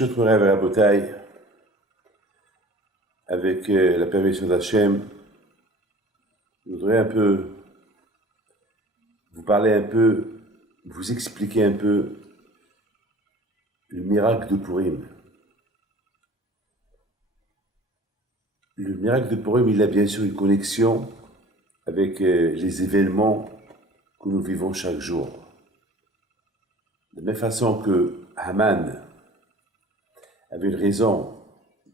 Birshut Moray Rabotai, avec la permission d'Hachem, je voudrais un peu vous parler un peu, vous expliquer un peu le miracle de Purim. Le miracle de Purim, il a bien sûr une connexion avec les événements que nous vivons chaque jour. De la même façon que Haman avait une raison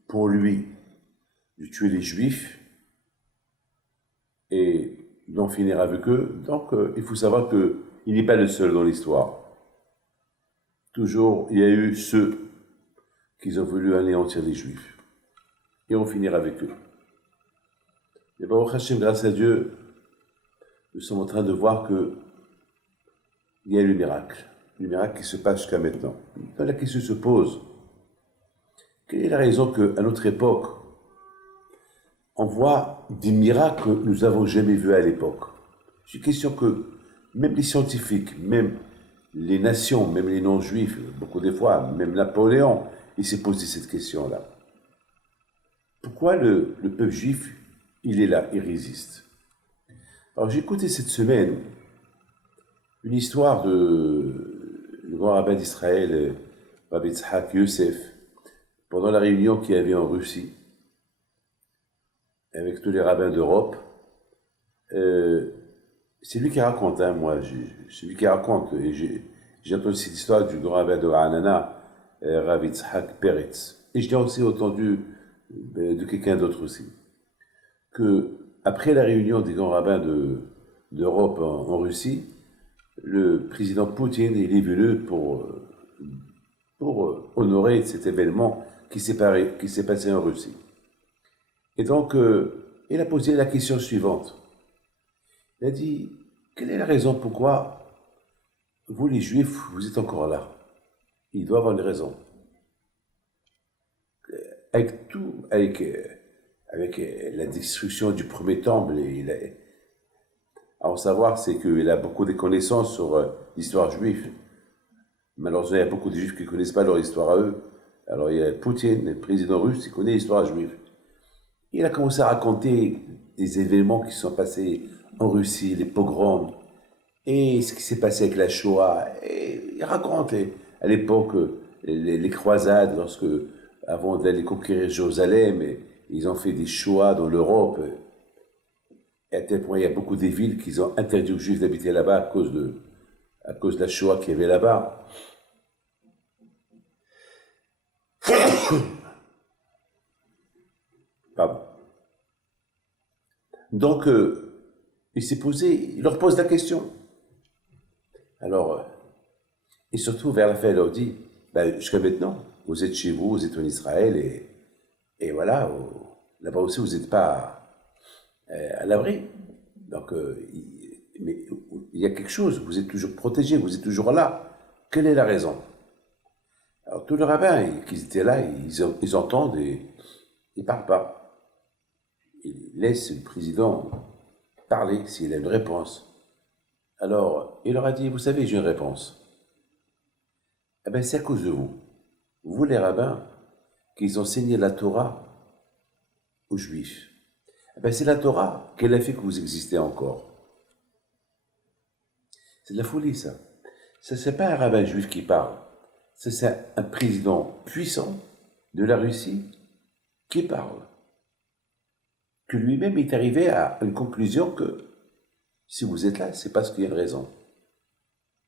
pour lui de tuer les Juifs et d'en finir avec eux, donc il faut savoir qu'il n'est pas le seul dans l'histoire. Toujours, il y a eu ceux qui ont voulu anéantir les Juifs et on finira avec eux. Et Baruch Hashem, grâce à Dieu, nous sommes en train de voir qu'il y a eu le miracle qui se passe jusqu'à maintenant. Donc la question se pose, quelle est la raison qu'à notre époque, on voit des miracles que nous n'avons jamais vus à l'époque? C'est une question que même les scientifiques, même les nations, même les non-juifs, beaucoup de fois, même Napoléon, il s'est posé cette question-là. Pourquoi le peuple juif, il est là, il résiste? Alors j'ai écouté cette semaine une histoire le grand rabbin d'Israël, Rabbi Yitzhak Yosef, pendant la réunion qu'il y avait en Russie, avec tous les rabbins d'Europe. C'est lui qui raconte, c'est lui qui raconte, et j'ai entendu cette histoire du grand rabbin de Ra'anana, Rabbi Yitzhak Peretz, et je l'ai aussi entendu de quelqu'un d'autre aussi, que après la réunion des grands rabbins d'Europe en Russie, le président Poutine il est venu pour honorer cet événement qui s'est passé en Russie. Et donc, il a posé la question suivante. Il a dit, quelle est la raison pourquoi vous les Juifs, vous êtes encore là? Il doit avoir une raison. Avec la destruction du premier temple, à en savoir, c'est qu'il a beaucoup de connaissances sur l'histoire juive. Malheureusement, il y a beaucoup de Juifs qui ne connaissent pas leur histoire à eux. Alors, il y a Poutine, le président russe, qui connaît l'histoire juive. Il a commencé à raconter des événements qui se sont passés en Russie, les pogroms, et ce qui s'est passé avec la Shoah. Et il raconte à l'époque les croisades, avant d'aller conquérir Jérusalem, ils ont fait des Shoah dans l'Europe. Et à tel point, il y a beaucoup de villes qui ont interdit aux Juifs d'habiter là-bas à cause de la Shoah qu'il y avait là-bas. Pardon. Donc, il leur pose la question. Alors, et surtout vers la fin, il leur dit, jusqu'à maintenant, vous êtes chez vous, vous êtes en Israël, et voilà, là-bas aussi, vous n'êtes pas à l'abri. Donc, mais il y a quelque chose, vous êtes toujours protégés, vous êtes toujours là. Quelle est la raison? Alors, tous les rabbins qui étaient là, ils entendent et ils ne parlent pas. Ils laissent le président parler s'il a une réponse. Alors, il leur a dit, vous savez, j'ai une réponse. Eh bien, c'est à cause de vous. Vous, les rabbins, qui enseignez la Torah aux Juifs. Eh bien, c'est la Torah qu'elle a fait que vous existez encore. C'est de la folie, ça. Ça, c'est pas un rabbin juif qui parle. Ça, c'est un président puissant de la Russie qui parle. Que lui-même est arrivé à une conclusion que si vous êtes là, c'est parce qu'il y a une raison.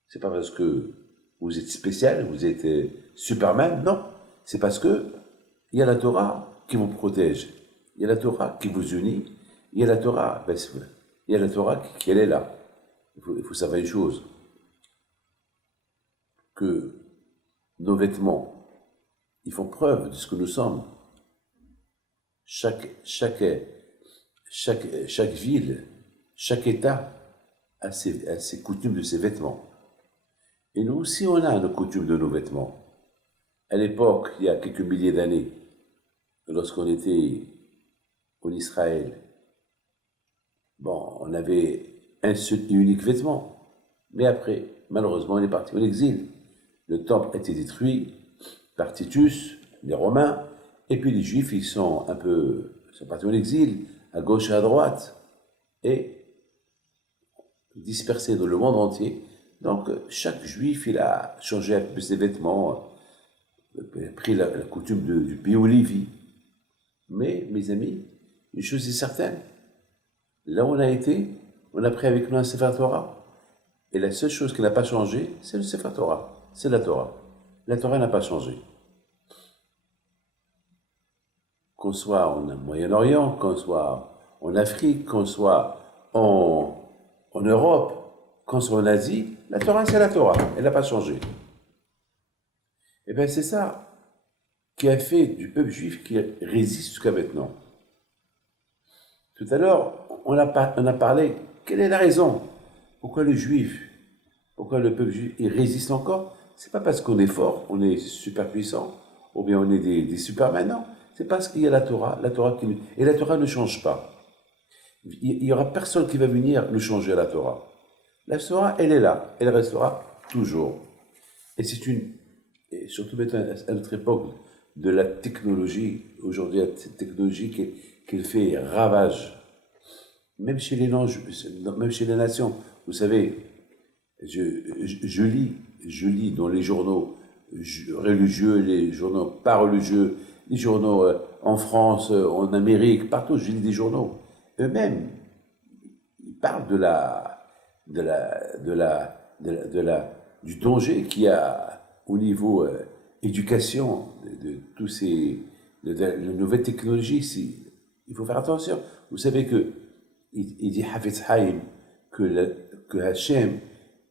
C'est pas parce que vous êtes spécial, vous êtes Superman, non. C'est parce que il y a la Torah qui vous protège. Il y a la Torah qui vous unit. Il y a la Torah, qui elle est là. Il faut savoir une chose, que nos vêtements, ils font preuve de ce que nous sommes. Chaque ville, chaque État a ses coutumes de ses vêtements. Et nous aussi, on a nos coutumes de nos vêtements. À l'époque, il y a quelques milliers d'années, lorsqu'on était en Israël, on avait un seul et unique vêtement. Mais après, malheureusement, on est parti en exil. Le temple a été détruit, par Titus, les Romains, et puis les Juifs, ils sont partis en exil, à gauche et à droite, et dispersés dans le monde entier. Donc, chaque Juif, il a changé un peu ses vêtements, pris la coutume du pays où il vit. Mais, mes amis, une chose est certaine, là où on a été, on a pris avec nous un Sefer Torah. Et la seule chose qui n'a pas changé, c'est le Sefer Torah. C'est la Torah. La Torah n'a pas changé. Qu'on soit en Moyen-Orient, qu'on soit en Afrique, qu'on soit en Europe, qu'on soit en Asie, la Torah, c'est la Torah. Elle n'a pas changé. Et bien, c'est ça qui a fait du peuple juif qui résiste jusqu'à maintenant. Tout à l'heure, on a parlé, quelle est la raison? Pourquoi les Juifs, pourquoi le peuple juif, il résiste encore? C'est pas parce qu'on est fort, on est super puissant, ou bien on est des supermen, non. C'est parce qu'il y a la Torah et la Torah ne change pas. Il y aura personne qui va venir nous changer la Torah. La Torah, elle est là, elle restera toujours. Et et surtout maintenant, à notre époque, de la technologie, aujourd'hui, cette technologie qui fait ravage, même chez les nations. Vous savez, je lis dans les journaux religieux, les journaux pas religieux, les journaux en France, en Amérique, partout, je lis des journaux. Eux-mêmes, ils parlent du danger qu'il y a au niveau éducation de tous de nouvelles technologies. Il faut faire attention. Vous savez que il dit Hafez Haïm que Hachem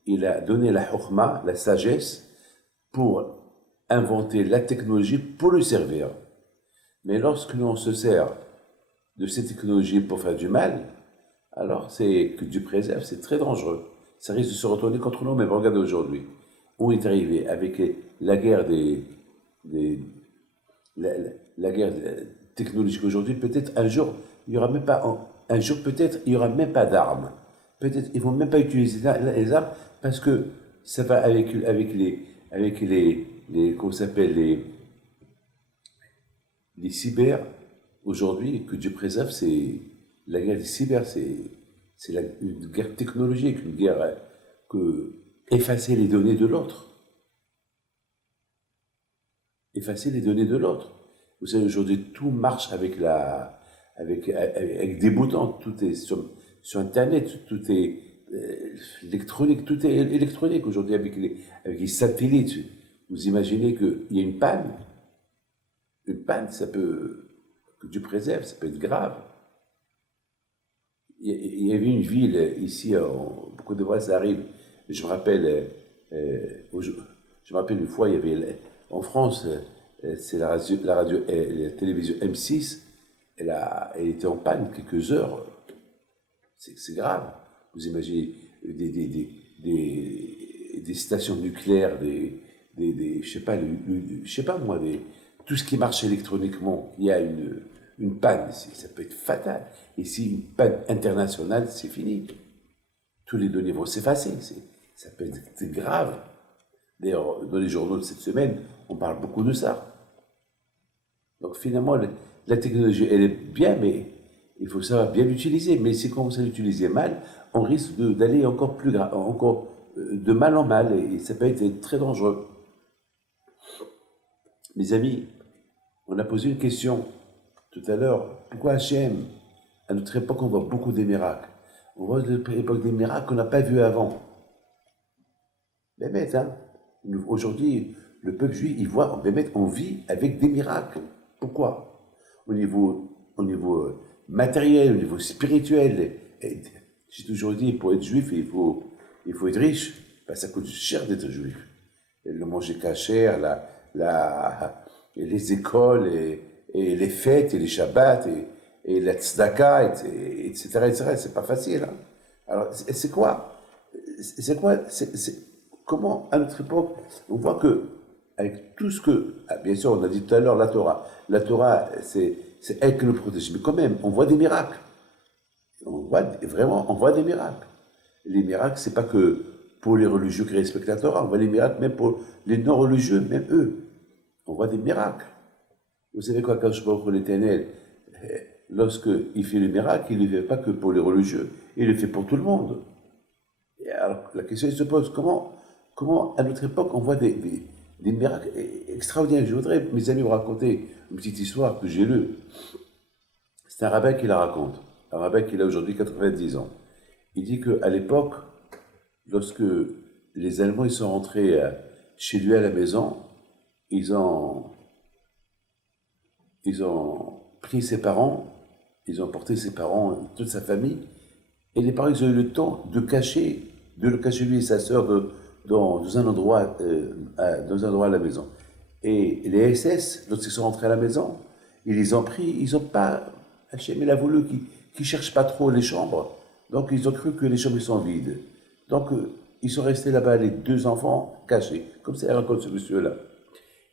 il a donné la chokhma, la sagesse, pour inventer la technologie pour lui servir. Mais lorsque l'on se sert de cette technologie pour faire du mal, alors c'est que Dieu préserve, c'est très dangereux. Ça risque de se retourner contre nous, mais regardez aujourd'hui. Où est arrivé avec la guerre la guerre technologique aujourd'hui, peut-être un jour, il y aura même pas peut-être il y aura même pas d'armes. Peut-être ils vont même pas utiliser les armes parce que ça va avec les comment s'appelle les cyber aujourd'hui que Dieu préserve, c'est la guerre des cyber, c'est une guerre technologique, une guerre que effacer les données de l'autre. Effacer les données de l'autre. Vous savez, aujourd'hui, tout marche avec des boutons, tout est sur Internet, tout est électronique, tout est électronique aujourd'hui avec les satellites. Vous imaginez qu'il y a une panne, ça peut, que Dieu préserve, ça peut être grave. Il y avait une ville ici, beaucoup de fois ça arrive, je me rappelle une fois, il y avait en France, c'est la télévision M6, elle était en panne quelques heures. C'est grave. Vous imaginez des stations nucléaires, je sais pas, tout ce qui marche électroniquement, il y a une panne, ça peut être fatal. Et si une panne internationale, c'est fini. Tous les données vont s'effacer. Ça peut être grave. D'ailleurs, dans les journaux de cette semaine, on parle beaucoup de ça. Donc finalement, la technologie, elle est bien, mais il faut savoir bien l'utiliser. Mais si on commence à l'utiliser mal, on risque d'aller encore plus grave, encore de mal en mal, et ça peut être très dangereux. Mes amis, on a posé une question tout à l'heure. Pourquoi Hachem, à notre époque, on voit beaucoup des miracles? On voit l'époque des miracles qu'on n'a pas vus avant. Les bêtes, hein? Aujourd'hui, le peuple juif, il voit, on vit avec des miracles. Pourquoi? Au niveau matériel, au niveau spirituel. J'ai toujours dit, pour être juif, il faut être riche. Parce que ça coûte cher d'être juif. Le manger cachère, les écoles, et les fêtes, et les shabbats, et la tzedaka, etc., etc. C'est pas facile. Hein? Alors, c'est quoi? Comment, à notre époque, on voit que, avec tout ce que, bien sûr, on a dit tout à l'heure, la Torah, c'est elle qui nous protège, mais quand même, on voit des miracles. On voit des miracles. Les miracles, c'est pas que pour les religieux qui respectent la Torah, on voit les miracles même pour les non-religieux, même eux. on voit des miracles. Vous savez quoi, quand je parle l'Éternel, lorsqu'il fait le miracle, il ne le fait pas que pour les religieux, il le fait pour tout le monde. Et alors, la question se pose, comment à notre époque, on voit des miracles extraordinaires. Je voudrais, mes amis, vous raconter une petite histoire que j'ai lue. C'est un rabbin qui la raconte. Un rabbin qui a aujourd'hui 90 ans. Il dit qu'à l'époque, lorsque les Allemands ils sont rentrés chez lui à la maison, ils ont pris ses parents, ils ont porté ses parents, toute sa famille, et les parents ils ont eu le temps de le cacher lui et sa sœur dans un endroit à la maison. Et les SS, lorsqu'ils sont rentrés à la maison, ils les ont pris, ils n'ont pas, Hachem il a voulu qu'ils ne cherchent pas trop les chambres, donc ils ont cru que les chambres sont vides. Donc ils sont restés là-bas, les deux enfants, cachés, comme ça il raconte ce monsieur-là.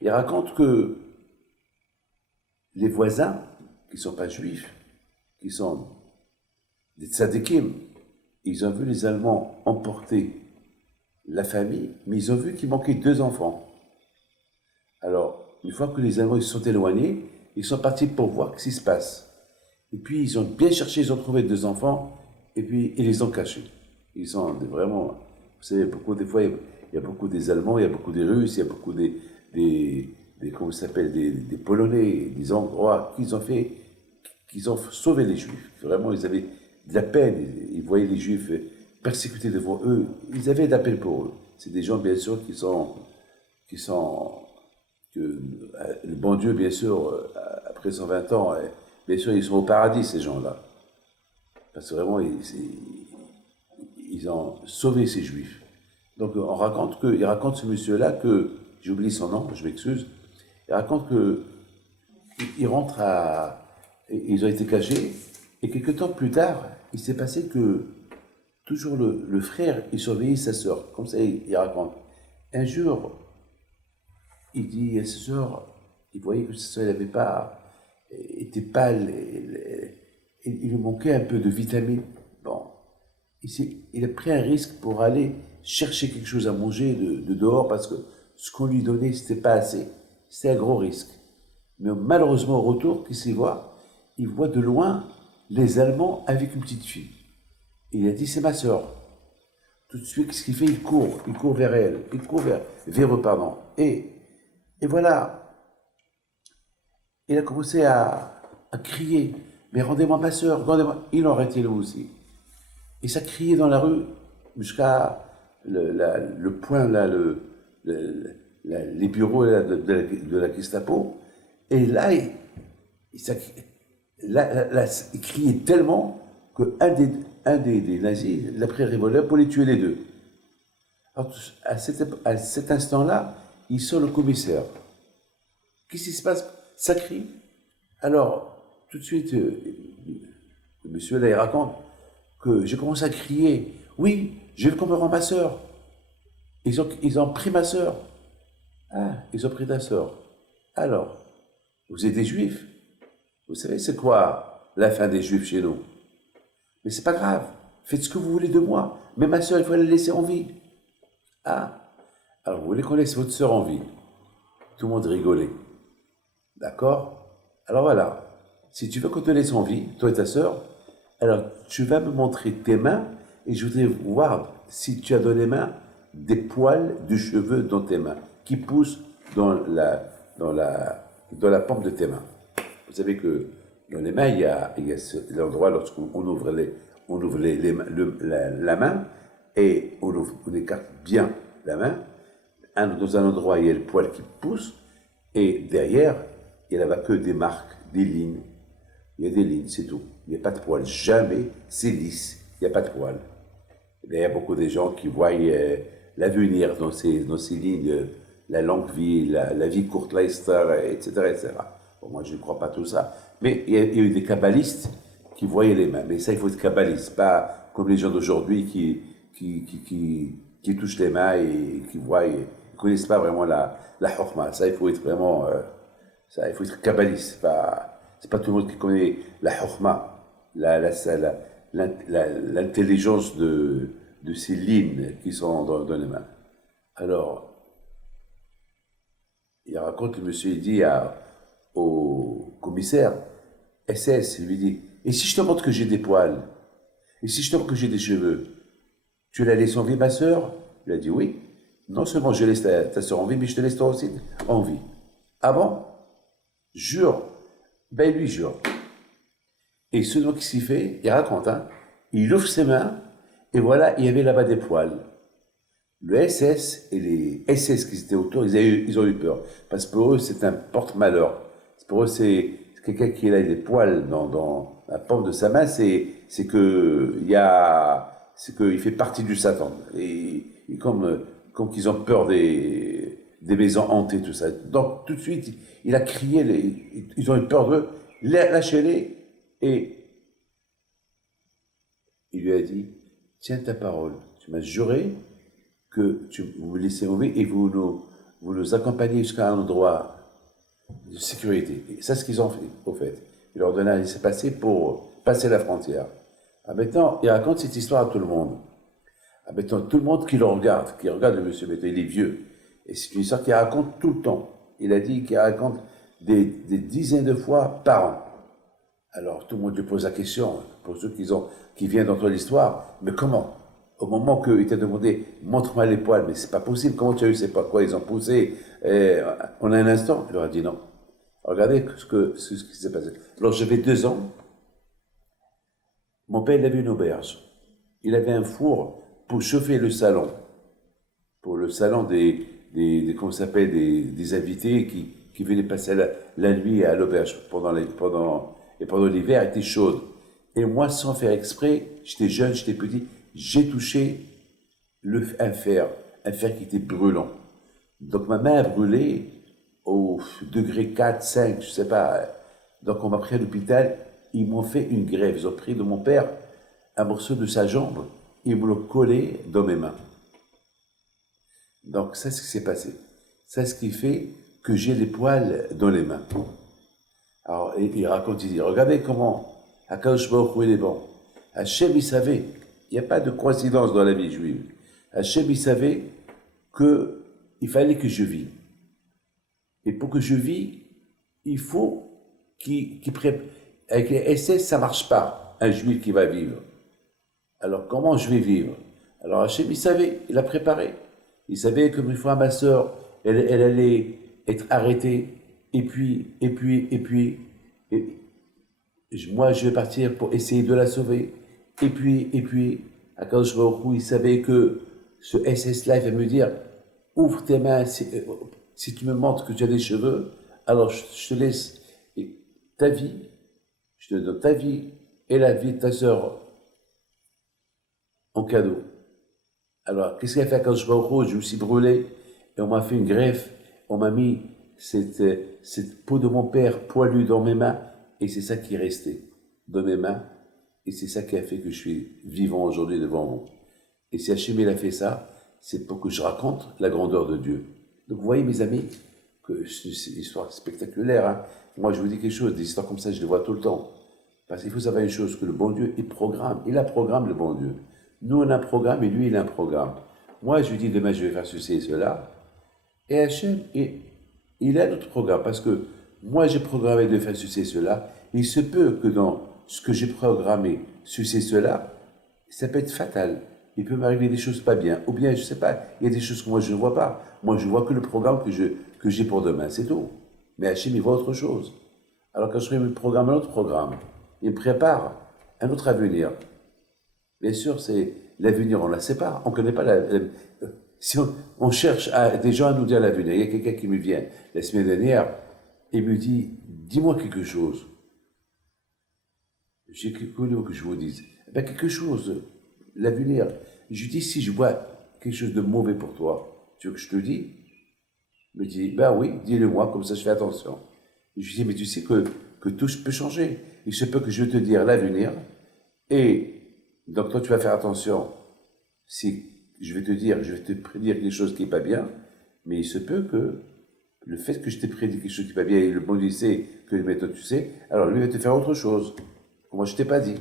Il raconte que les voisins, qui ne sont pas juifs, qui sont des tzadikim, ils ont vu les Allemands emporter la famille, mais ils ont vu qu'il manquait deux enfants. Alors, une fois que les Allemands ils se sont éloignés, ils sont partis pour voir ce qui se passe. Et puis, ils ont bien cherché, ils ont trouvé deux enfants, et puis ils les ont cachés. Ils sont vraiment, vous savez, des fois, il y a beaucoup des Allemands, il y a beaucoup des Russes, il y a beaucoup comment ça s'appelle, des Polonais, des Hongrois, qu'ils ont sauvé les Juifs. Vraiment, ils avaient de la peine, ils voyaient les Juifs persécutés devant eux, ils avaient de la peine pour eux. C'est des gens, bien sûr, que le bon Dieu, bien sûr, après 120 ans, bien sûr, ils sont au paradis, ces gens-là. Parce que vraiment, ils ont sauvé ces Juifs. Donc, il raconte ce monsieur-là que, j'ai oublié son nom, je m'excuse, il raconte qu'ils rentrent ils ont été cachés, et quelques temps plus tard, il s'est passé que toujours le frère, il surveillait sa sœur. Comme ça, il raconte. Un jour, il dit à sa sœur, il voyait que sa sœur n'avait pas, était pâle, il lui manquait un peu de vitamines. Bon, il a pris un risque pour aller chercher quelque chose à manger de dehors parce que ce qu'on lui donnait, c'était pas assez. C'était un gros risque. Mais malheureusement, au retour, qu'est-ce qu'il voit? Il voit de loin les Allemands avec une petite fille. Il a dit, c'est ma sœur. Tout de suite, qu'est-ce qu'il fait? Il court vers elle, il court vers eux, pardon. Et voilà, il a commencé à crier, mais rendez-moi ma sœur, rendez-moi. Il en arrêté lui aussi. Et ça criait dans la rue jusqu'à le point, là, les bureaux là, de la Gestapo. Et là, il criait tellement qu'un des nazis l'a pris un revolver pour les tuer les deux. Alors, à cet instant-là, il sort le commissaire. Qu'est-ce qui se passe? Ça crie. Alors, tout de suite, le monsieur là, il raconte que j'ai commencé à crier. Oui, je vais comprendre ma sœur. Ils ont pris ma sœur. Ah, ils ont pris ta sœur. Alors, vous êtes des juifs. Vous savez, c'est quoi la fin des juifs chez nous? Mais c'est pas grave. Faites ce que vous voulez de moi. Mais ma sœur, il faut la laisser en vie. Ah, alors vous voulez qu'on laisse votre sœur en vie? Tout le monde rigolait. D'accord? Alors voilà. Si tu veux qu'on te laisse en vie, toi et ta sœur, alors tu vas me montrer tes mains et je voudrais voir si tu as dans les mains des poils de cheveux dans tes mains qui poussent dans la paume de tes mains. Vous savez que dans les mains, il y a l'endroit lorsqu'on ouvre la main et on écarte bien la main. Dans un endroit, il y a le poil qui pousse et derrière, il n'y a que des marques, des lignes. Il y a des lignes, c'est tout. Il n'y a pas de poils. Jamais, c'est lisse. Il n'y a pas de poils. Il y a beaucoup de gens qui voient l'avenir dans ces lignes, la longue vie, la vie courte, etc., etc. Bon, moi, je ne crois pas tout ça. Mais il y a eu des kabbalistes qui voyaient les mains. Mais ça, il faut être kabbaliste, pas comme les gens d'aujourd'hui qui touchent les mains et qui voient, ils ne connaissent pas vraiment la chokhma. Ça, il faut être vraiment, il faut être kabbaliste. C'est pas tout le monde qui connaît la chokhma, l'intelligence de ces lignes qui sont dans les mains. Alors, Il raconte, le monsieur, il dit au commissaire, SS, il lui dit, et si je te montre que j'ai des poils? Et si je te montre que j'ai des cheveux? Tu la laisses en vie, ma sœur? Il a dit oui. Non seulement je laisse ta sœur en vie, mais je te laisse toi aussi en vie. Ah bon? Jure. Ben lui jure. Et ce donc qu'est-ce qu'il fait? Il raconte, hein? Il ouvre ses mains, et voilà, il y avait là-bas des poils. Le SS et les SS qui étaient autour, ils ont eu peur. Parce que pour eux, c'est un porte-malheur. Pour eux, c'est quelqu'un qui a des poils dans la paume de sa main, c'est que c'est qu'il fait partie du Satan. Et comme qu'ils ont peur des maisons hantées, tout ça. Donc, tout de suite, il a crié, ils ont eu peur d'eux, lâchez-les, et il lui a dit, tiens ta parole, tu m'as juré que vous me laissez mourir et vous nous accompagnez jusqu'à un endroit de sécurité. Et c'est ce qu'ils ont fait, au fait. Il leur donna un laissez-passer pour passer la frontière. Ah, maintenant, il raconte cette histoire à tout le monde. Ah, maintenant, tout le monde qui regarde le monsieur, maintenant, il est vieux. Et c'est une histoire qu'il raconte tout le temps. Il a dit qu'il raconte des dizaines de fois par an. Alors, tout le monde lui pose la question, pour ceux qui viennent d'entendre l'histoire, mais comment? Au moment qu'il t'a demandé, montre-moi les poils, mais c'est pas possible, comment tu as eu ces poils? Quoi, ils ont poussé en un instant? Il leur a dit non. Regardez ce qui s'est passé. Alors, j'avais 2 ans, mon père, il avait une auberge. Il avait un four pour chauffer le salon, pour le salon comment ça s'appelle, des invités qui venaient passer la nuit à l'auberge pendant l'hiver, elle était chaude. Et moi, sans faire exprès, j'étais jeune, j'étais petit, j'ai touché un fer qui était brûlant. Donc ma main a brûlé au degré 4, 5, je sais pas. Donc on m'a pris à l'hôpital, ils m'ont fait une greffe. Ils ont pris de mon père un morceau de sa jambe, ils me l'ont collé dans mes mains. Donc ça, c'est ce qui s'est passé. C'est ce qui fait que j'ai les poils dans les mains. Alors il raconte, il dit, regardez comment Akadosh Baruch Hu, il est bon. Hachem, il savait, il n'y a pas de coïncidence dans la vie juive. Hachem, il savait qu'il fallait que je vive. Et pour que je vive, il faut qu'il prépare. Avec les SS, ça ne marche pas, un juif qui va vivre. Alors comment je vais vivre? Alors Hachem, il savait, il a préparé. Il savait que une fois ma sœur, elle allait être arrêtée, et moi je vais partir pour essayer de la sauver. Et puis, Akadosh Baruch Hu, il savait que ce SS-là, il va me dire, ouvre tes mains, si tu me montres que tu as des cheveux, alors je te laisse ta vie, je te donne ta vie et la vie de ta sœur en cadeau. Alors, qu'est-ce qu'il a fait Akadosh Baruch Hu? Je me suis brûlé et on m'a fait une greffe, on m'a mis cette peau de mon père poilue dans mes mains et c'est ça qui est resté dans mes mains et c'est ça qui a fait que je suis vivant aujourd'hui devant vous. Et si Hachem il a fait ça, c'est pour que je raconte la grandeur de Dieu. Donc vous voyez mes amis, que c'est une histoire spectaculaire. Hein. Moi je vous dis quelque chose, des histoires comme ça je les vois tout le temps. Parce qu'il faut savoir une chose, que le bon Dieu, il a programme le bon Dieu. Nous on a un programme et lui il a un programme. Moi je lui dis demain je vais faire ceci et cela. Et Hachem, il a notre programme. Parce que moi j'ai programmé de faire ceci et cela. Il se peut que dans ce que j'ai programmé, ceci et cela, ça peut être fatal. Il peut m'arriver des choses pas bien. Ou bien, je ne sais pas, il y a des choses que moi je ne vois pas. Moi je vois que le programme que j'ai pour demain, c'est tout. Mais Hachem, il voit autre chose. Alors quand je me programme un autre programme, il me prépare un autre avenir. Bien sûr, c'est l'avenir, on ne la sait pas. On ne connaît pas si on cherche des gens à nous dire l'avenir. Il y a quelqu'un qui me vient la semaine dernière et me dit, dis-moi quelque chose. J'ai quelque chose que je vous dise. Ben, quelque chose, l'avenir. Je lui dis, si je vois quelque chose de mauvais pour toi, tu veux que je te le dise? Il me dit, ben oui, dis-le-moi, comme ça je fais attention. Et je lui dis, mais tu sais que tout peut changer. Il se peut que je vais te dire l'avenir, et donc toi tu vas faire attention. Si je vais te prédire quelque chose qui n'est pas bien, mais il se peut que le fait que je t'ai prédit quelque chose qui n'est pas bien, et le bon Dieu sait que maintenant tu sais, alors lui va te faire autre chose. Moi, je ne t'ai pas dit.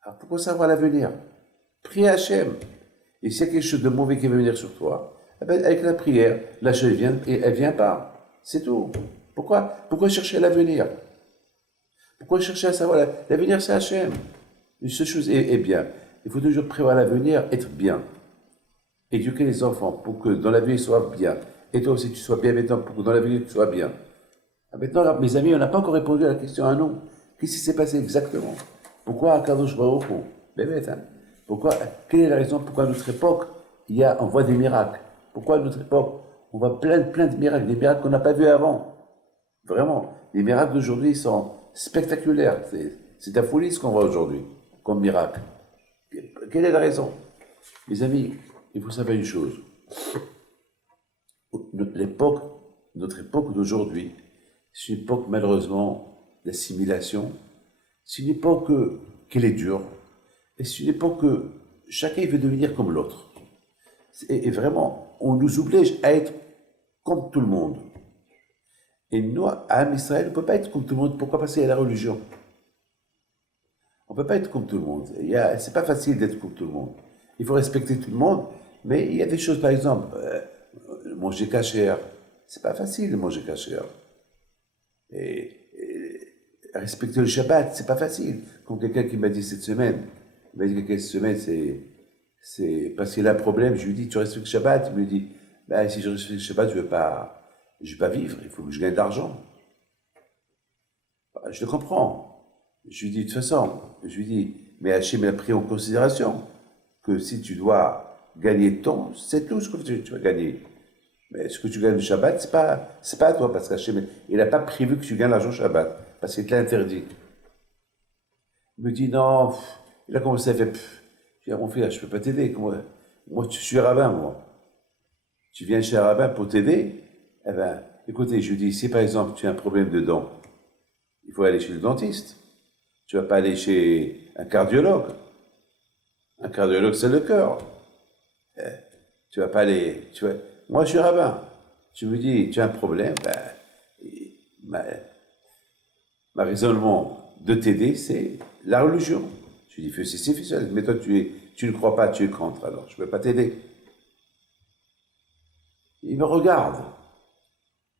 Alors, pourquoi savoir l'avenir? Prie Hachem. Et s'il y a quelque chose de mauvais qui va venir sur toi, Eh ben, avec la prière, la chose vient et elle vient pas. C'est tout. Pourquoi chercher l'avenir? Pourquoi chercher à savoir l'avenir, c'est Hachem. Une seule chose est bien. Il faut toujours prévoir l'avenir, être bien. Éduquer les enfants pour que dans la vie ils soient bien. Et toi aussi tu sois bien maintenant pour que dans la vie tu sois bien. Ah, maintenant, là, mes amis, on n'a pas encore répondu à la question à non. Qu'est-ce qui s'est passé exactement? Pourquoi Akadosh Baruch Hu? Bébête, hein? Quelle est la raison pourquoi à notre époque on voit des miracles? Pourquoi à notre époque on voit plein de miracles, des miracles qu'on n'a pas vus avant? Vraiment, les miracles d'aujourd'hui sont spectaculaires. C'est la folie ce qu'on voit aujourd'hui comme miracle. Quelle est la raison? Mes amis, il faut savoir une chose. Notre époque d'aujourd'hui, c'est une époque malheureusement d'assimilation. C'est une époque qui est dure. Et c'est une époque que chacun veut devenir comme l'autre. Et vraiment, on nous oblige à être comme tout le monde. Et nous, à Israël, on ne peut pas être comme tout le monde. Pourquoi? Parce qu'il y a la religion. On ne peut pas être comme tout le monde. C'est pas facile d'être comme tout le monde. Il faut respecter tout le monde, mais il y a des choses, par exemple, manger kasher. C'est pas facile de manger kasher. Et respecter le Shabbat, c'est pas facile. Comme quelqu'un qui m'a dit cette semaine, il m'a dit que cette semaine, c'est parce qu'il a un problème. Je lui dis, tu respectes le Shabbat? Il me dit, ben, si je respecte le Shabbat, je ne vais pas vivre. Il faut que je gagne de l'argent. Ben, je le comprends. Je lui dis, de toute façon, mais Hachem a pris en considération que si tu dois gagner ton, c'est tout ce que tu vas gagner. Mais ce que tu gagnes le Shabbat, c'est pas à toi, parce qu'Hachem, il n'a pas prévu que tu gagnes l'argent Shabbat, parce qu'il te l'a interdit. Il me dit, non, il a commencé à faire, je dis, mon frère, je ne peux pas t'aider. Moi, je suis rabbin, moi. Tu viens chez un rabbin pour t'aider? Eh ben, écoutez, je lui dis, si par exemple tu as un problème de dents, il faut aller chez le dentiste. Tu ne vas pas aller chez un cardiologue. Un cardiologue, c'est le cœur. Tu vas pas aller. Moi, je suis rabbin. Tu me dis, tu as un problème, ma raisonnement de t'aider, c'est la religion. Je lui dis, c'est difficile, mais toi, tu ne crois pas, tu es contre, alors je ne peux pas t'aider. Il me regarde.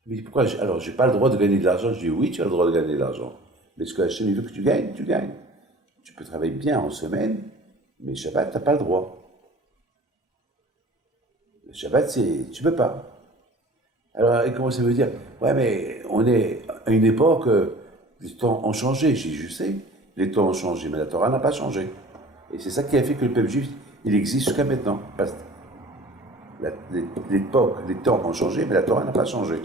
Il me dit, pourquoi alors, je n'ai pas le droit de gagner de l'argent? Je dis, oui, tu as le droit de gagner de l'argent. Mais ce que Hachem veut que tu gagnes, tu gagnes. Tu peux travailler bien en semaine, mais Shabbat, tu n'as pas le droit. Le Shabbat, tu ne peux pas. Alors, il commence à me dire, ouais, mais on est à une époque, les temps ont changé. J'ai dit, je sais, les temps ont changé, mais la Torah n'a pas changé. Et c'est ça qui a fait que le peuple juif, il existe jusqu'à maintenant. Parce que l'époque, les temps ont changé, mais la Torah n'a pas changé.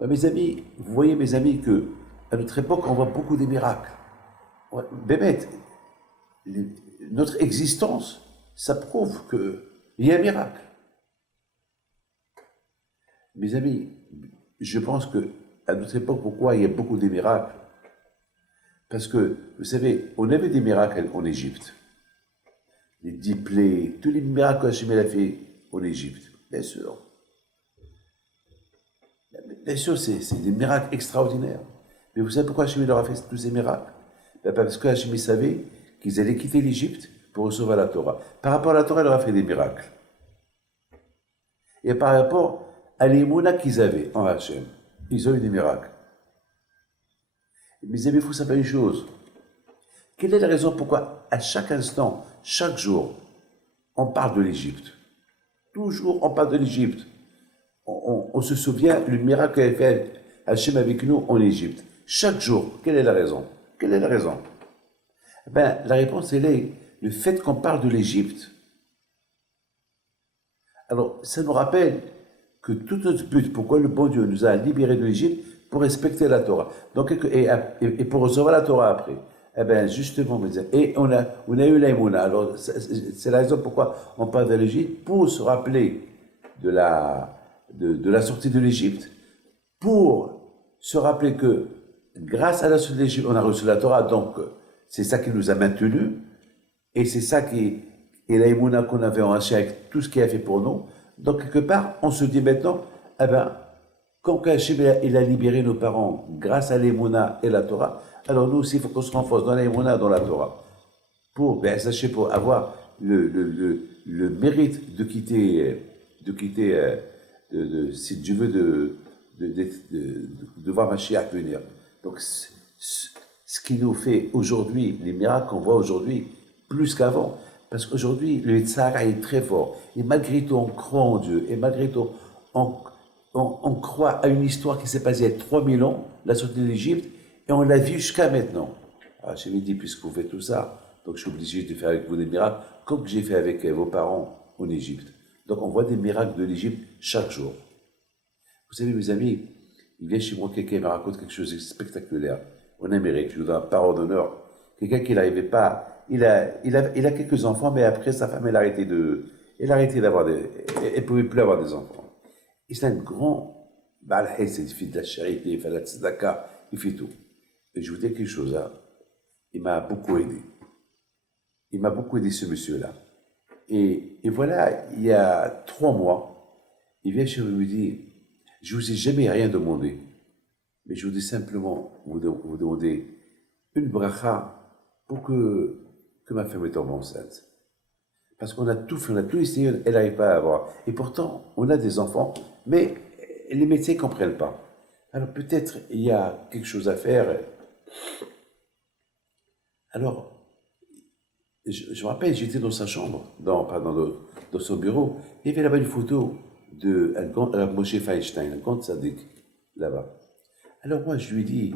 Ben, mes amis, vous voyez, mes amis, que à notre époque, on voit beaucoup de miracles. Bémet, notre existence, ça prouve qu'il y a un miracle. Mes amis, je pense qu'à notre époque, pourquoi il y a beaucoup de miracles? Parce que, vous savez, on avait des miracles en Égypte. Les 10 plaies, tous les miracles qu'Hachem a fait en Égypte, bien sûr. Bien sûr, c'est des miracles extraordinaires. Mais vous savez pourquoi Hachem leur a fait tous ces miracles? Parce que Hachem savait qu'ils allaient quitter l'Égypte pour recevoir la Torah. Par rapport à la Torah, il leur a fait des miracles. Et par rapport à l'émouna qu'ils avaient en Hachem, ils ont eu des miracles. Mes amis, il faut savoir une chose. Quelle est la raison pourquoi, à chaque instant, chaque jour, on parle de l'Égypte? Toujours, on parle de l'Égypte. On se souvient du miracle qu'avait fait Hachem avec nous en Égypte. Chaque jour, quelle est la raison? Quelle est la raison? Ben, la réponse, elle est le fait qu'on parle de l'Égypte. Alors, ça nous rappelle que tout notre but, pourquoi le bon Dieu nous a libérés de l'Égypte, pour respecter la Torah. Donc, et pour recevoir la Torah après. Eh bien, justement, et on a eu l'aïmouna. Alors, c'est la raison pourquoi on parle de l'Égypte, pour se rappeler de la sortie de l'Égypte, pour se rappeler que grâce à la sortie de l'Égypte, on a reçu la Torah, donc c'est ça qui nous a maintenus, et c'est ça qui est l'aïmouna qu'on avait en Hachem avec tout ce qu'il a fait pour nous. Donc, quelque part, on se dit maintenant, eh bien, quand Hachem il a libéré nos parents grâce à l'aïmouna et la Torah, alors nous aussi, il faut qu'on se renforce dans l'aïmouna, dans la Torah, pour avoir le mérite de quitter de quitter, si Dieu veut, de voir Mashiach venir. Donc, ce qui nous fait aujourd'hui, les miracles qu'on voit aujourd'hui, plus qu'avant. Parce qu'aujourd'hui, le Tzara est très fort. Et malgré tout, on croit en Dieu. Et malgré tout, on croit à une histoire qui s'est passée il y a 3000 ans, la sortie d'Égypte, et on l'a vue jusqu'à maintenant. Alors, je me dis, puisque vous faites tout ça, donc je suis obligé de faire avec vous des miracles, comme j'ai fait avec vos parents en Égypte. Donc, on voit des miracles de l'Égypte chaque jour. Vous savez, mes amis, il vient chez moi, quelqu'un me raconte quelque chose de spectaculaire. En Amérique, je vous donne un parole d'honneur. Quelqu'un qui n'arrivait pas, il a quelques enfants, mais après, sa femme, elle a arrêté d'avoir elle ne pouvait plus avoir des enfants. Et c'est un grand Baal Hesed, il fait de la charité, il fait de la tzedaka, il fait tout. Et je vous dis quelque chose, hein, il m'a beaucoup aidé. Il m'a beaucoup aidé, ce monsieur-là. Et voilà, il y a 3 mois, il vient chez moi et me dit, je ne vous ai jamais rien demandé, mais je vous dis simplement, vous demander une bracha pour que ma femme tombe enceinte. Parce qu'on a tout fait, on a tout essayé, elle n'arrive pas à avoir. Et pourtant, on a des enfants, mais les médecins ne comprennent pas. Alors peut-être il y a quelque chose à faire. Alors, je me rappelle, j'étais dans sa chambre, dans son bureau, il y avait là-bas une photo de Moshe Feinstein, un grand tzaddik, là-bas. Alors moi, je lui dis,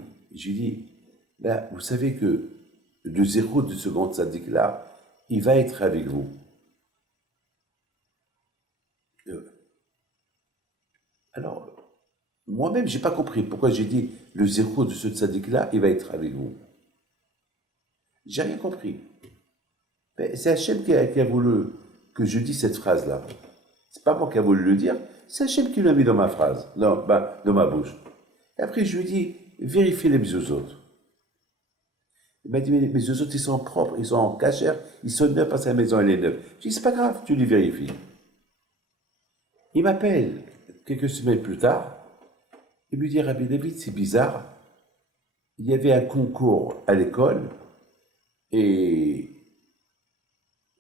ben, vous savez que le zéro de ce grand tzaddik-là, il va être avec vous. Alors, moi-même, je n'ai pas compris pourquoi j'ai dit le zéro de ce tzaddik-là, il va être avec vous. J'ai rien compris. Mais c'est Hachem qui a voulu que je dise cette phrase-là. C'est pas moi qui a voulu le dire, c'est Hachem qui l'a mis dans ma phrase, dans ma bouche. Et après, je lui dis, vérifiez les mezuzot. Il m'a dit, mais les mezuzot, ils sont propres, ils sont en cachère, ils sont neufs parce que la maison, elle est neuve. Je dis, c'est pas grave, tu les vérifies. Il m'appelle quelques semaines plus tard, il me dit, Rabbi David, c'est bizarre, il y avait un concours à l'école, et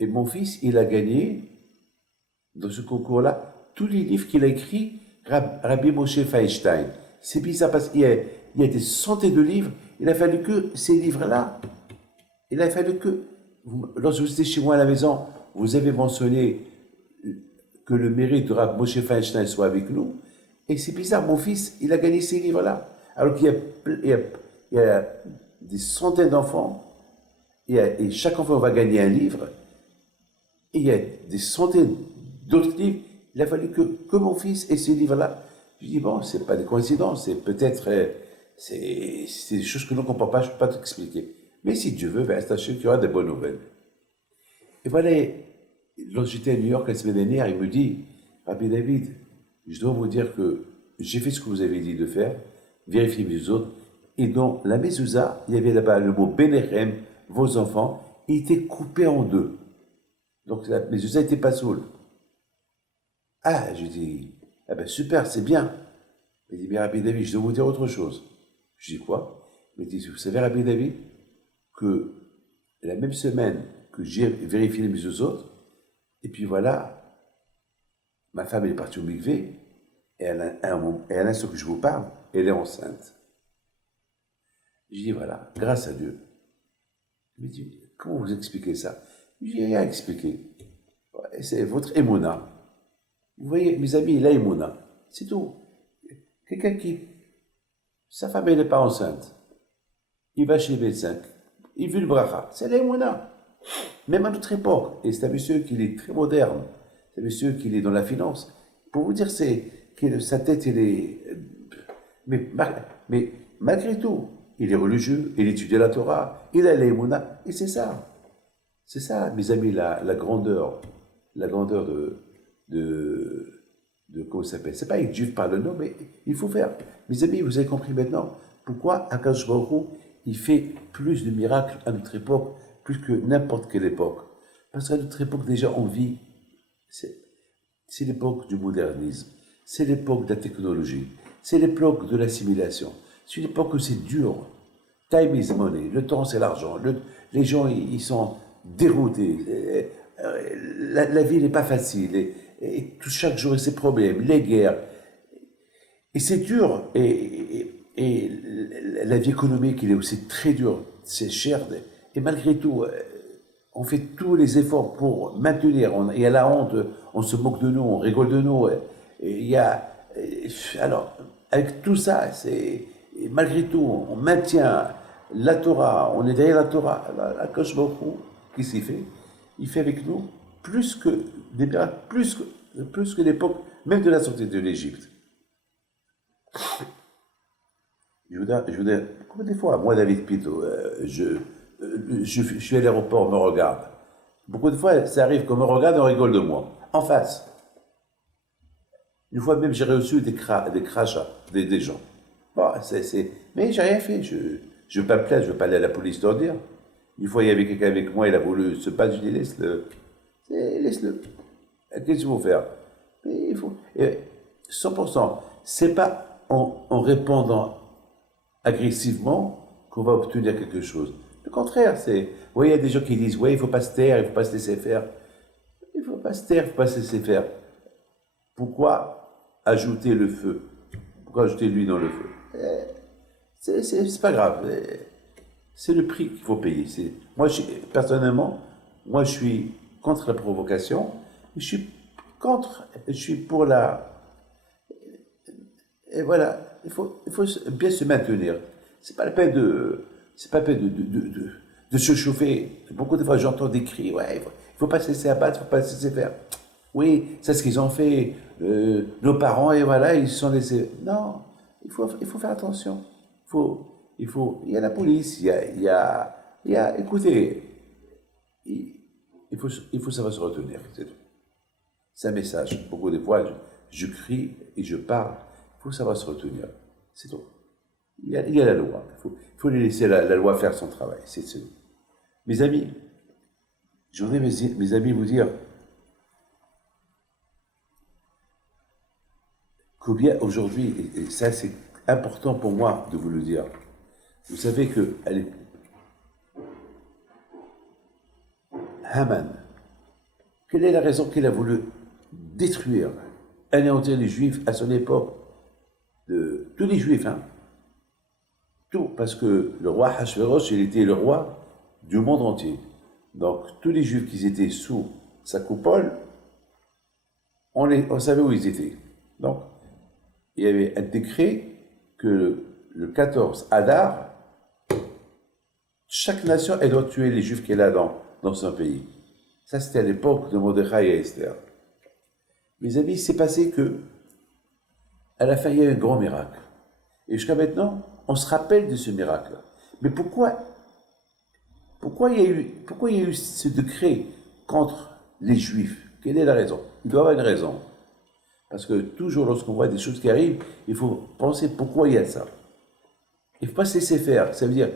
mon fils, il a gagné, dans ce concours-là, tous les livres qu'il a écrits, Rabbi Moshe Feinstein. C'est bizarre parce qu'il y a des centaines de livres, il a fallu que ces livres-là, il a fallu que, lorsque vous étiez chez moi à la maison, vous avez mentionné que le mérite de Rabbi Moshe Feinstein soit avec nous, et c'est bizarre, mon fils, il a gagné ces livres-là. Alors qu'il y a des centaines d'enfants, et chaque enfant va gagner un livre, et il y a des centaines d'autres livres, il a fallu que mon fils ait ces livres-là. Je dis, bon, c'est pas des coïncidences, c'est peut-être, c'est des choses que nous ne comprenons pas, je ne peux pas t'expliquer. Mais si Dieu veut, ben, sachez qu'il y aura des bonnes nouvelles. Et voilà, lorsque j'étais à New York la semaine dernière, il me dit, Rabbi David, je dois vous dire que j'ai fait ce que vous avez dit de faire, vérifiez mes autres, et dans la mezouza, il y avait là-bas le mot Benerem, vos enfants, il était coupé en deux. Donc la mezouza n'était pas saoule. Ah, je dis, ah ben super, c'est bien. Il dit, mais Rabbi David, je dois vous dire autre chose. Je dis quoi? Il dit, vous savez, Rabbi David, que la même semaine que j'ai vérifié les autres, et puis voilà, ma femme elle est partie au mikvé, et à l'instant que je vous parle, elle est enceinte. Je dis, voilà, grâce à Dieu. Il me dit, comment vous expliquez ça? Je n'ai rien à expliquer. C'est votre émona. Vous voyez, mes amis, il a émona. C'est tout. Quelqu'un sa femme, elle n'est pas enceinte. Il va chez le médecin. Il veut le bracha. C'est l'émona. Même à notre époque. Et c'est un monsieur qui est très moderne. C'est un monsieur qui est dans la finance. Pour vous dire, que sa tête, elle est... Mais malgré tout, il est religieux, il étudie la Torah, il a l'émona. Et c'est ça. C'est ça, mes amis, la grandeur de comment ça s'appelle. C'est pas être juif par le nom, mais il faut faire. Mes amis, vous avez compris maintenant pourquoi Akadosh Baruch Hu, il fait plus de miracles à notre époque, plus que n'importe quelle époque. Parce qu'à notre époque, déjà, on vit, c'est l'époque du modernisme, c'est l'époque de la technologie, c'est l'époque de l'assimilation, c'est une époque où c'est dur. Time is money, le temps c'est l'argent, les gens ils sont déroutés, la vie n'est pas facile, chaque jour, ses problèmes, les guerres. Et c'est dur. Et la vie économique, il est aussi très dure. C'est cher. Et malgré tout, on fait tous les efforts pour maintenir. Il y a la honte, on se moque de nous, on rigole de nous. Et il y a, alors, avec tout ça, malgré tout, on maintient la Torah, on est derrière la Torah. La Kosh Baruch Hu, qu'est-ce qu'il fait? Il fait avec nous plus que des miracles, plus que l'époque même de la sortie de l'Égypte. Je voudrais, combien de fois, moi, David Pito, je suis à l'aéroport, on me regarde. Beaucoup de fois, ça arrive qu'on me regarde et on rigole de moi, en face. Une fois même, j'ai reçu des crachats des gens. Bon, mais j'ai rien fait. Je ne veux pas me plaindre, je ne veux pas aller à la police leur dire. Une fois, il y avait quelqu'un avec moi, il a voulu se battre, je dis laisse-le. Laisse-le. Qu'est-ce qu'il faut faire? Mais il faut. 100%. C'est pas en répondant agressivement qu'on va obtenir quelque chose. Le contraire, c'est. Oui, il y a des gens qui disent oui, il ne faut pas se taire, il ne faut pas se laisser faire. Il ne faut pas se taire, il ne faut pas se laisser faire. Pourquoi ajouter le feu? Pourquoi ajouter l'huile dans le feu? C'est pas grave. C'est le prix qu'il faut payer. Moi, personnellement, moi, je suis contre la provocation. Je suis pour la. Et voilà, il faut bien se maintenir. C'est pas la peine de se chauffer. Beaucoup de fois, j'entends des cris. Ouais, il faut pas se laisser abattre, il faut pas se laisser faire. Oui, c'est ce qu'ils ont fait. Nos parents, et voilà, ils se sont laissés. Non, il faut faire attention. Il y a la police, il y a écoutez, il faut savoir se retenir, c'est tout. C'est un message. Beaucoup de fois, je crie et je parle. Il faut savoir se retenir, c'est tout. Il y a la loi. Il faut laisser la loi faire son travail, c'est tout. Mes amis, je voudrais, mes amis, vous dire combien aujourd'hui, et ça c'est important pour moi de vous le dire, vous savez que Haman, quelle est la raison qu'il a voulu détruire, anéantir les Juifs à son époque, tous les Juifs, hein? Tout, parce que le roi Hachvérosh, il était le roi du monde entier. Donc tous les Juifs qui étaient sous sa coupole, on savait où ils étaient. Donc il y avait un décret que le 14 Adar, chaque nation, elle doit tuer les Juifs qu'elle a dans son pays. Ça, c'était à l'époque de Mordechai et Esther. Mes amis, il s'est passé que, à la fin, il y a eu un grand miracle. Et jusqu'à maintenant, on se rappelle de ce miracle. Mais pourquoi il y a eu ce décret contre les Juifs? Quelle est la raison? Il doit y avoir une raison. Parce que toujours, lorsqu'on voit des choses qui arrivent, il faut penser pourquoi il y a ça. Il ne faut pas se laisser faire. Ça veut dire,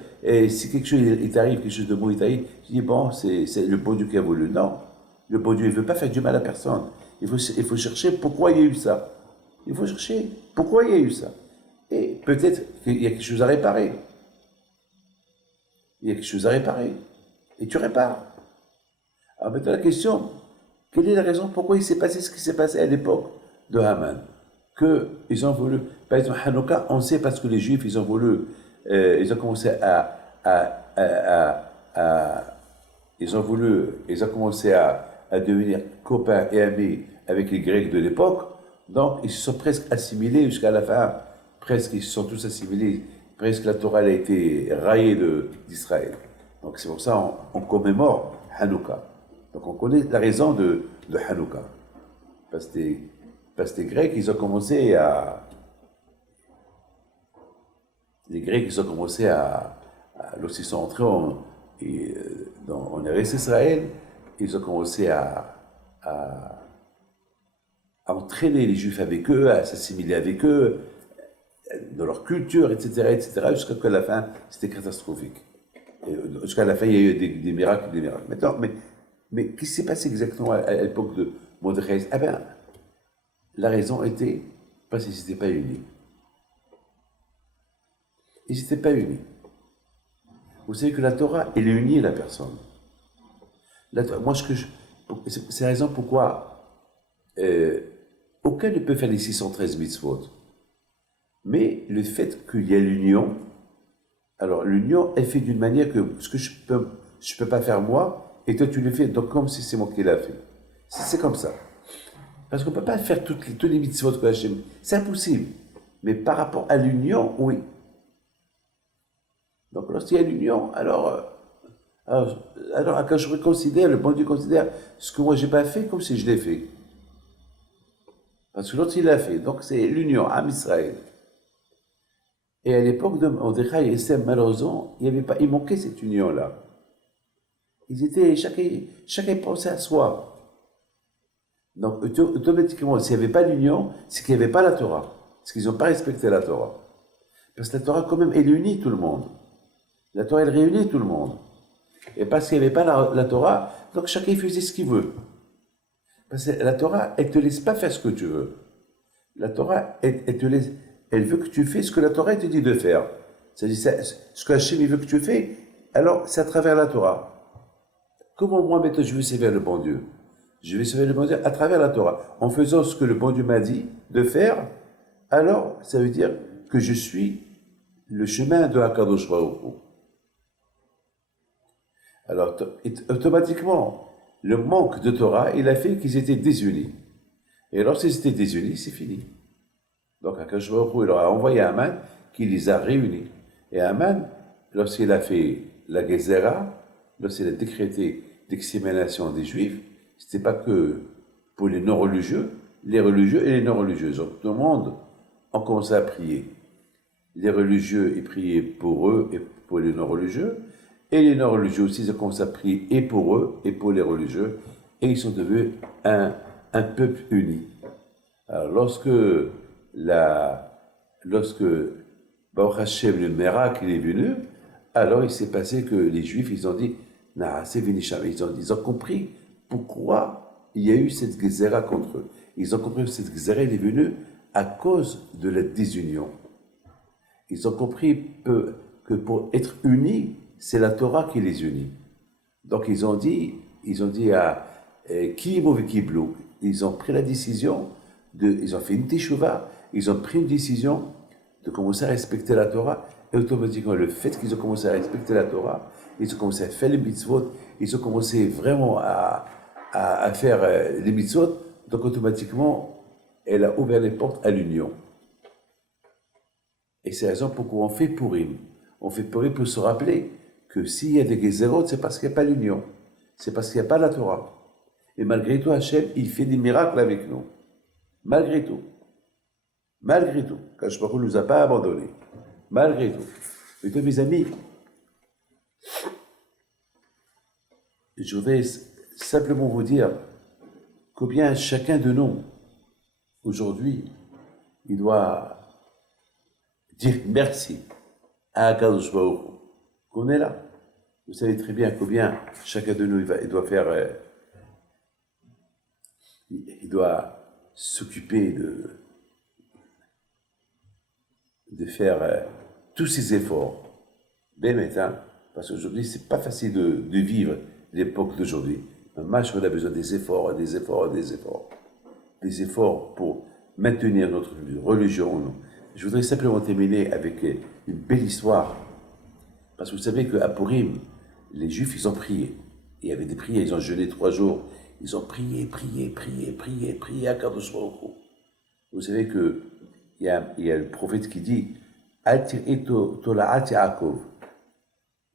si quelque chose t'arrive, quelque chose de bon t'arrive, tu dis, bon, c'est le bon Dieu qui a voulu. Non, le bon Dieu ne veut pas faire du mal à personne. Il faut chercher pourquoi il y a eu ça. Il faut chercher pourquoi il y a eu ça. Et peut-être qu'il y a quelque chose à réparer. Il y a quelque chose à réparer. Et tu répares. Alors maintenant la question, quelle est la raison pourquoi il s'est passé ce qui s'est passé à l'époque de Haman? Qu'ils ont voulu, par exemple, Hanouka, on sait parce que les Juifs, ils ont voulu, ils ont commencé ils ont commencé à devenir copains et amis avec les Grecs de l'époque, donc ils se sont presque assimilés jusqu'à la fin, presque ils se sont tous assimilés, presque la Torah a été raillée d'Israël. Donc c'est pour ça qu'on commémore Hanouka. Donc on connaît la raison de Hanouka. Parce que les Grecs, ils ont commencé à... Les Grecs, ils ont commencé lorsqu'ils sont entrés en Eretz Israël, ils ont commencé à entraîner les Juifs avec eux, à s'assimiler avec eux, dans leur culture, etc., jusqu'à la fin, c'était catastrophique. Jusqu'à la fin, il y a eu des miracles, des miracles. Maintenant, mais qu'est-ce qui s'est passé exactement à l'époque de Mordechai? Ah ben, la raison était parce qu'ils n'étaient pas unis. Ils n'étaient pas unis. Vous savez que la Torah, elle unit la personne. C'est la raison pourquoi euh, aucun ne peut faire les 613 mitzvot. Mais le fait qu'il y ait l'union, alors l'union est faite d'une manière que ce que je peux pas faire moi, et toi tu le fais, donc comme si c'est moi qui l'ai fait. C'est comme ça. Parce qu'on ne peut pas faire tous les mitzvot que Hachem. C'est impossible. Mais par rapport à l'union, oui. Donc lorsqu'il y a l'union, alors quand je considère, le bon Dieu considère ce que moi j'ai pas fait comme si je l'ai fait. Parce que l'autre il l'a fait. Donc c'est l'union, Am Israël. Et à l'époque de Mordechai et Esther, malheureusement, il manquait cette union-là. Chacun pensait à soi. Donc automatiquement, s'il n'y avait pas l'union, c'est qu'il n'y avait pas la Torah. Parce qu'ils n'ont pas respecté la Torah. Parce que la Torah, quand même, elle unit tout le monde. La Torah, elle réunit tout le monde. Et parce qu'il n'y avait pas la Torah, donc chacun faisait ce qu'il veut. Parce que la Torah, elle ne te laisse pas faire ce que tu veux. La Torah, elle veut que tu fais ce que la Torah te dit de faire. C'est-à-dire, ce que Hachem veut que tu fais, alors c'est à travers la Torah. Comment moi, maintenant, je veux servir le bon Dieu? Je vais servir le bon Dieu à travers la Torah. En faisant ce que le bon Dieu m'a dit de faire, alors ça veut dire que je suis le chemin de Hakadosh Baruch Hu. Alors, automatiquement, le manque de Torah, il a fait qu'ils étaient désunis. Et lorsqu'ils étaient désunis, c'est fini. Donc, Hakadosh Baruch Hu, il leur a envoyé Haman qui les a réunis. Et Haman, lorsqu'il a fait la Gezerah, lorsqu'il a décrété d'extermination des Juifs, c'était pas que pour les non-religieux, les religieux et les non-religieux. Donc, tout le monde a commencé à prier. Les religieux, ils priaient pour eux et pour les non-religieux. Et les non-religieux aussi, ils ont commencé à prier et pour eux et pour les religieux. Et ils sont devenus un peuple uni. Alors, lorsque Baruch Hashem, le miracle, il est venu, alors il s'est passé que les Juifs, ils ont dit, nah, c'est Vinisham. Ils ont compris pourquoi il y a eu cette Gezerah contre eux. Ils ont compris que cette Gezerah est venue à cause de la désunion. Ils ont compris que pour être unis, c'est la Torah qui les unit. Donc ils ont dit à qui mauvais qui blou. Ils ont pris la décision ils ont fait une teshuva, ils ont pris une décision de commencer à respecter la Torah, et automatiquement le fait qu'ils ont commencé à respecter la Torah, ils ont commencé à faire les mitzvot, ils ont commencé vraiment à faire les mitzvot, donc automatiquement elle a ouvert les portes à l'union. Et c'est la raison pourquoi on fait Purim. On fait Purim pour se rappeler que s'il y a des Gezerot, c'est parce qu'il n'y a pas l'union. C'est parce qu'il n'y a pas la Torah. Et malgré tout, Hachem, il fait des miracles avec nous. Malgré tout. Malgré tout. Kadosh Baruch Hu ne nous a pas abandonnés. Malgré tout. Et donc, mes amis, je voudrais simplement vous dire combien chacun de nous, aujourd'hui, il doit dire merci à Kadosh Baruch Hu qu'on est là. Vous savez très bien combien chacun de nous il doit faire, il doit s'occuper de faire tous ses efforts. Ben maintenant, parce qu'aujourd'hui c'est pas facile de vivre l'époque d'aujourd'hui. Match, on a besoin des efforts, des efforts, des efforts, des efforts pour maintenir notre religion. Je voudrais simplement terminer avec une belle histoire. Parce que vous savez qu'à Purim, les Juifs, ils ont prié. Il y avait des prières, ils ont jeûné 3 jours. Ils ont prié à Kadosh Baruch Hu. Vous savez qu'il y a le prophète qui dit il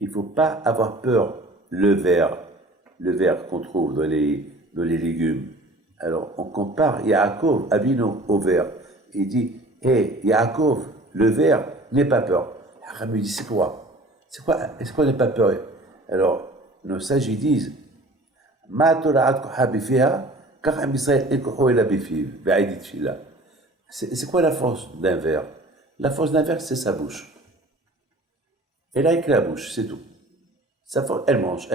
ne faut pas avoir peur le ver qu'on trouve dans les légumes. Alors, on compare Yaakov, Avinu, au ver. Il dit Yaakov, le ver, n'aie pas peur. Abraham lui dit c'est quoi? Est-ce qu'on n'a pas peur? Alors, nos sages ils disent c'est quoi la force d'un ver? La force d'un ver, c'est sa bouche. Elle a que la bouche, c'est tout. Sa force, elle mange.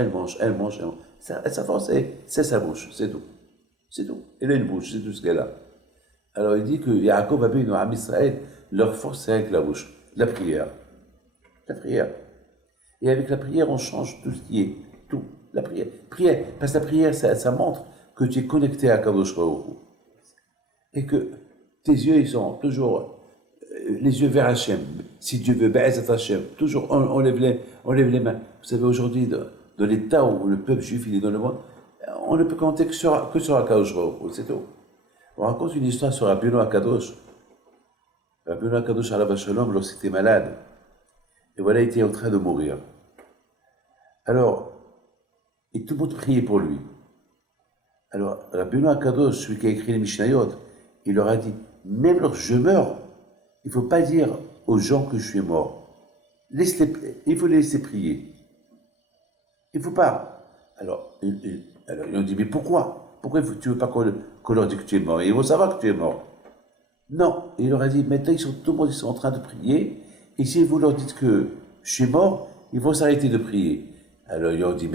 Sa force, c'est sa bouche, c'est tout. C'est tout. Elle a une bouche, c'est tout ce qu'elle a. Alors il dit que Yaakov Avinu, Am Israël, leur force, c'est avec la bouche. La prière. La prière. Et avec la prière, on change tout ce qui est, tout. La prière. Parce que la prière, ça montre que tu es connecté à Kadosh Baruch Hu. et que tes yeux, ils sont toujours les yeux vers Hachem. Si Dieu veut, Be'ezat Hachem. Toujours, on on lève les mains. Vous savez, aujourd'hui, dans l'état où le peuple juif il est dans le monde, on ne peut compter que sur Akadosh Baruch Hu, c'est tout. On raconte une histoire sur Rabbeinu Akadosh. Rabbeinu Akadosh alav Shalom, lorsqu'il était malade, et voilà, il était en train de mourir. Alors, et tout le monde priait pour lui. Alors, Rabbeinu Akadosh, celui qui a écrit les Mishnayot, il leur a dit, même lorsque je meurs, il ne faut pas dire aux gens que je suis mort. Il faut les laisser prier. Il ne faut pas. Alors, ils ont dit, mais pourquoi? Pourquoi tu ne veux pas qu'on leur dise que tu es mort? Ils vont savoir que tu es mort. Non. Et il leur a dit, maintenant, tout le monde ils sont en train de prier, et si vous leur dites que je suis mort, ils vont s'arrêter de prier. Alors, ils ont dit,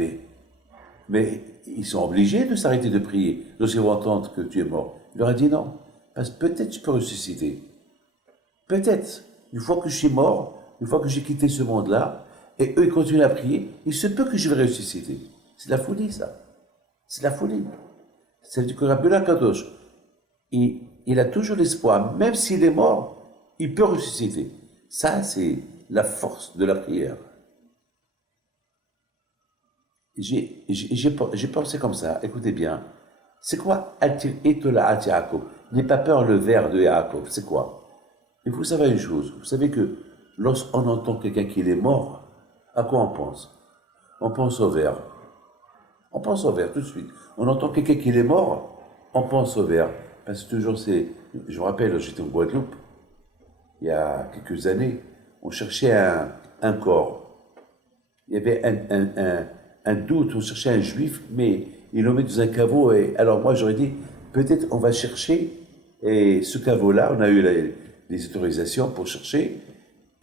mais ils sont obligés de s'arrêter de prier lorsqu'ils vont entendre que tu es mort. Il leur a dit non, parce que peut-être tu peux ressusciter. Peut-être, une fois que je suis mort, une fois que j'ai quitté ce monde-là, et eux ils continuent à prier, il se peut que je vais ressusciter. C'est de la folie, ça. C'est de la folie. C'est-à-dire que Rabbeinu Akadosh, il a toujours l'espoir, même s'il est mort, il peut ressusciter. Ça, c'est la force de la prière. J'ai pensé comme ça, écoutez bien. C'est quoi Atir Etola At Yaakov? N'aie pas peur le vers de Yaakov, c'est quoi? Il faut savoir une chose, vous savez que lorsqu'on entend quelqu'un qui est mort, à quoi on pense? On pense au vers. On pense au vers tout de suite. On entend quelqu'un qui est mort, on pense au vers. Parce que toujours c'est... Je me rappelle, j'étais en Guadeloupe, il y a quelques années, on cherchait un corps. Il y avait un doute, on cherchait un juif, mais ils l'ont mis dans un caveau. Et alors moi, j'aurais dit, peut-être on va chercher, et ce caveau-là, on a eu les autorisations pour chercher,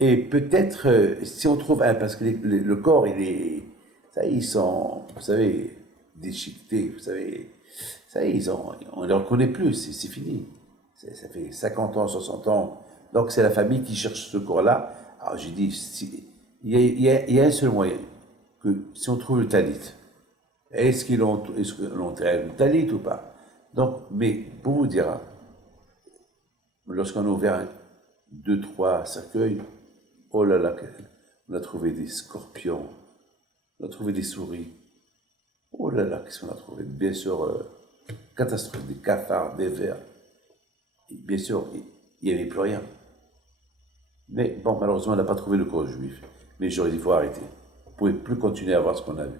et peut-être, si on trouve un, parce que le corps, il est, ça ils sont, vous savez, déchiquetés, vous savez, ça on ne les reconnaît plus, c'est fini. Ça fait 50 ans, 60 ans, donc c'est la famille qui cherche ce corps-là. Alors j'ai dit, il y a un seul moyen, que si on trouve le talit, est-ce qu'ils l'ont enterré le talit ou pas? Donc, mais pour vous dire, lorsqu'on a ouvert 2-3 cercueils, oh là là, on a trouvé des scorpions, on a trouvé des souris. Oh là là, qu'est-ce qu'on a trouvé? Bien sûr, catastrophe, des cafards, des vers. Et bien sûr, il n'y avait plus rien. Mais bon, malheureusement, on n'a pas trouvé le corps juif. Mais j'aurais dit, il faut arrêter. On ne pouvait plus continuer à voir ce qu'on a vu.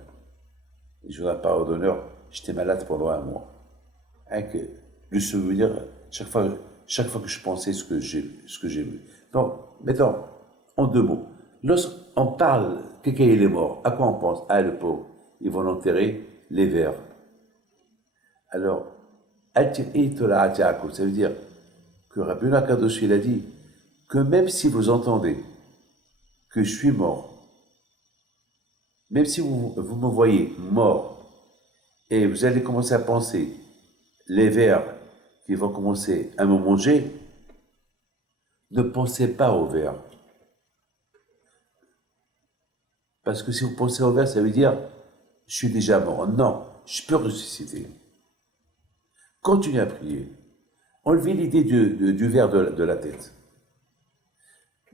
Et je n'ai pas d'honneur, j'étais malade pendant 1 mois. Avec le souvenir, chaque fois que je pensais ce que j'ai vu. Donc, maintenant, en 2 mots. Lorsqu'on parle, quelqu'un il est mort, à quoi on pense? Ah, le pauvre, ils vont l'enterrer, les vers. Alors, ça veut dire que Rabbeinu Akadosh, il a dit que même si vous entendez que je suis mort, même si vous me voyez mort, et vous allez commencer à penser les vers qui vont commencer à me manger, ne pensez pas aux vers. Parce que si vous pensez aux vers, ça veut dire je suis déjà mort. Non, je peux ressusciter. Continuez à prier. Enlevez l'idée du vers de la tête.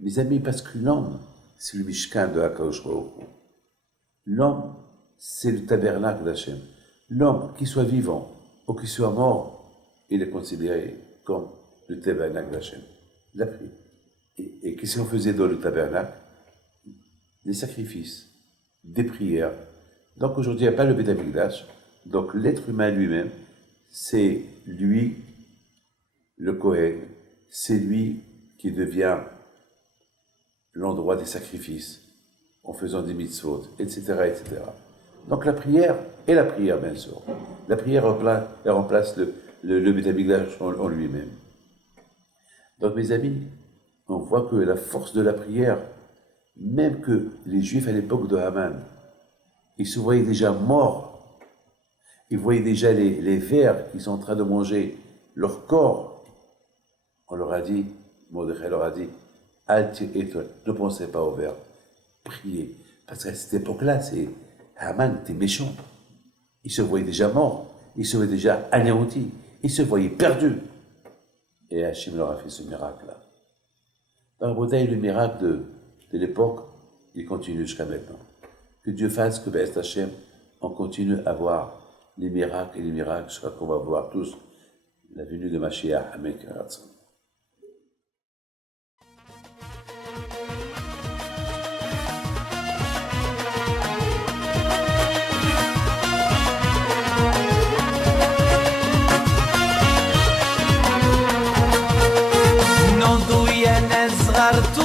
Mes amis, parce que l'homme, c'est le Mishkan de Akadosh Baruch Hu. L'homme, c'est le tabernacle d'Hachem. L'homme, qu'il soit vivant ou qu'il soit mort, il est considéré comme le tabernacle d'Hachem. La prière. Et qu'est-ce qu'on faisait dans le tabernacle? Des sacrifices, des prières. Donc aujourd'hui, il n'y a pas le Beth Amikdash. Donc l'être humain lui-même, c'est lui, le Kohen, c'est lui qui devient l'endroit des sacrifices, en faisant des mitzvot, etc., etc. Donc la prière, et la prière bien sûr, la prière remplace le Beth Amikdash en lui-même. Donc mes amis, on voit que la force de la prière, même que les Juifs à l'époque de Haman, ils se voyaient déjà morts, ils voyaient déjà les vers qui sont en train de manger leur corps. On leur a dit, Mordechai leur a dit, ne pensez pas aux vers, priez. Parce qu'à cette époque-là, Haman était méchant. Il se voyait déjà mort, il se voyait déjà anéanti, il se voyait perdu. Et Hachim leur a fait ce miracle-là. Dans le miracle de l'époque, il continue jusqu'à maintenant. Que Dieu fasse que B'ez Hachem, on continue à voir les miracles et les miracles jusqu'à qu'on va voir tous la venue de Mashiach. Amen. Non du jenes